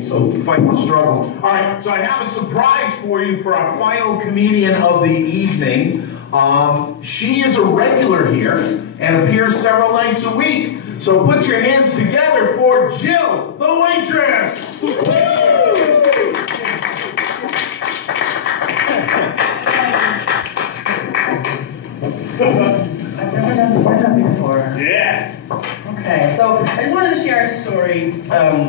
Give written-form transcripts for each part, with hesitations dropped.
So fight the struggle. All right, so I have a surprise for you for our final comedian of the evening. She is a regular here and appears several nights a week. So put your hands together for Jill, the waitress. I've never done stand-up before. Yeah. Okay, so I just wanted to share a story.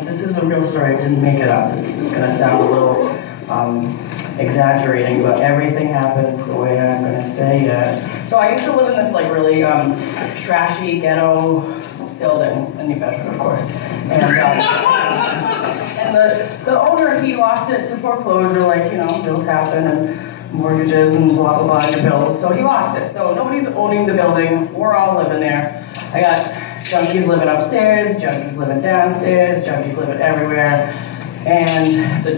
This is a real story. I didn't make it up. It's going to sound a little exaggerating, but everything happens the way I'm going to say it. So I used to live in this like really trashy ghetto building in New Bedford, of course. And the owner, he lost it to foreclosure, like, you know, bills happen and mortgages and blah, blah, blah, and your bills. So he lost it. So nobody's owning the building. We're all living there. I got junkies living upstairs, junkies living downstairs, junkies living everywhere. And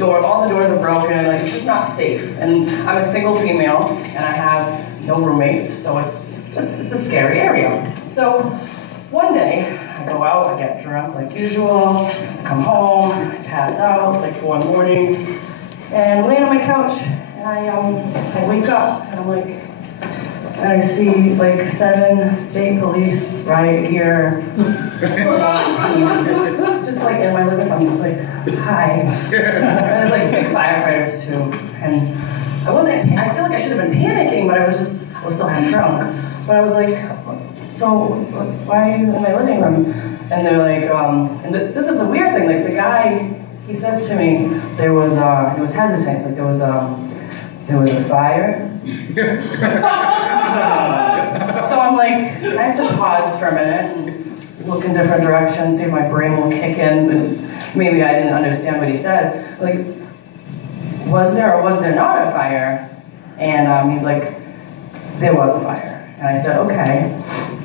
all the doors are broken, like it's just not safe. And I'm a single female, and I have no roommates, so it's a scary area. So one day, I go out, I get drunk like usual, I come home, I pass out, it's like 4 in the morning, and I'm laying on my couch, and I wake up, and I'm like, and I see like 7 state police riot gear, just like in my living room. I'm just like, hi. And there's like 6 firefighters too. And I feel like I should have been panicking, but I was still half drunk. But I was like, so why are you in my living room? And they're like, this is the weird thing, like the guy, he says to me, he was hesitant, like there was a fire. So I'm like, I have to pause for a minute and look in different directions, see if my brain will kick in. And maybe I didn't understand what he said. Like, was there or was there not a fire? And he's like, there was a fire. And I said, okay.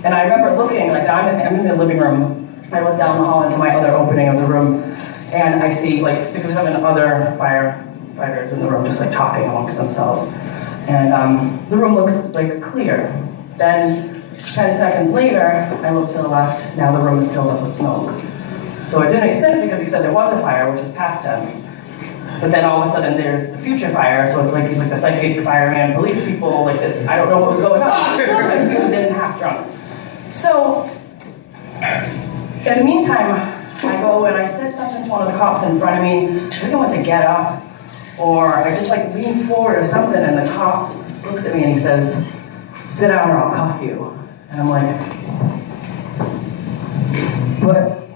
And I remember looking, like I'm in the living room. I look down the hall into my other opening of the room, and I see like 6 or 7 other firefighters in the room, just like talking amongst themselves. And the room looks like clear. Then 10 seconds later, I look to the left, now the room is filled up with smoke. So it didn't make sense because he said there was a fire, which is past tense. But then all of a sudden there's the future fire, so it's like he's like the psychic fireman, police people, like I don't know what was going on. He was in half drunk. So, in the meantime, I go and I said something to one of the cops in front of me. I think I want to get up, or I just like lean forward or something, and the cop looks at me and he says, sit down or I'll cuff you. And I'm like, but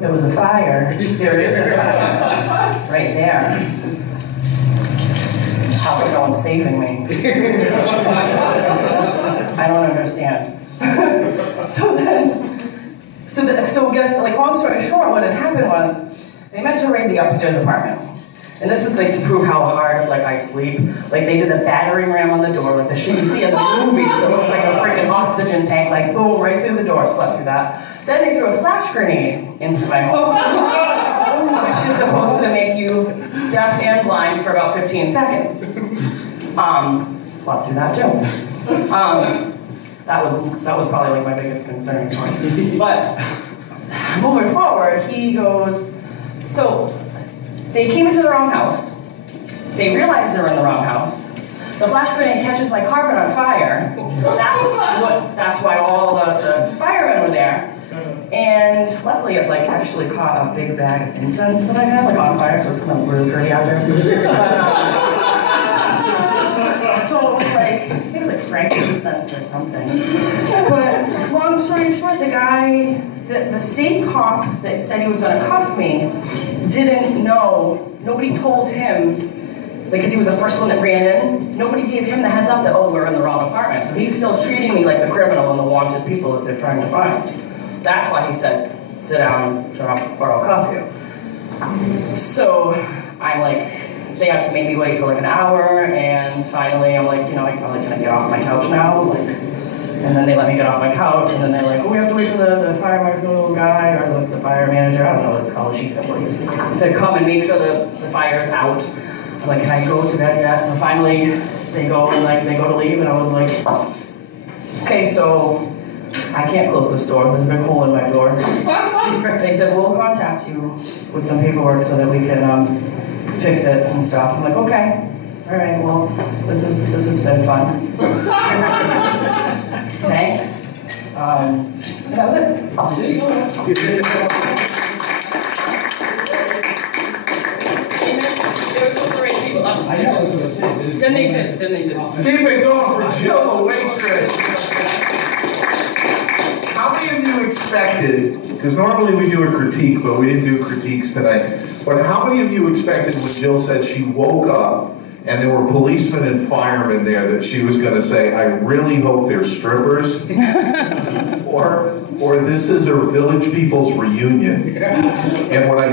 there was a fire. There is a fire. Right there. How's no one's saving me? I don't understand. So guess, like, long story short, what had happened was, they meant to raid the upstairs apartment. And this is like to prove how hard like I sleep. Like they did a battering ram on the door, like the shit you see in the movies that looks like a freaking oxygen tank, like boom, right through the door, slept through that. Then they threw a flash grenade into my home, which is supposed to make you deaf and blind for about 15 seconds. Slept through that too. That was probably like my biggest concern. But moving forward, he goes, so they came into the wrong house. They realized they were in the wrong house. The flash grenade catches my carpet on fire. That's why all the firemen were there. And luckily it like actually caught a big bag of incense that I had like on fire, so it smelled really pretty out there. So it was like, I think it was like frankincense or something. But long story short, the guy, the state cop that said he was gonna cuff me didn't know, nobody told him, because he was the first one that ran in, nobody gave him the heads up that, oh, we're in the wrong apartment. So he's still treating me like the criminal and the wanted people that they're trying to find. That's why he said, sit down, shut up, or I'll cuff you. So I'm like, they had to make me wait for like an hour, and finally I'm like, you know, can I get off my couch now? Like, and then they let me get off my couch, and then they're like, oh, we have to wait for the fire marshal guy, or like the fire manager, I don't know what it's called, chief of police, to come and make sure the fire's out. I'm like, can I go to bed yet? So finally, they go to leave, and I was like, okay, so I can't close this door. There's a big hole in my door. They said, we'll contact you with some paperwork so that we can fix it and stuff. I'm like, okay, all right, well, this has been fun. Thanks. That was it. They were supposed to raise people upstairs. Then they did. Keep it going for Jill, the waitress. How many of you expected, because normally we do a critique, but we didn't do critiques tonight, but how many of you expected when Jill said she woke up and there were policemen and firemen there that she was going to say, I really hope they're strippers, or this is a Village People's reunion? And when I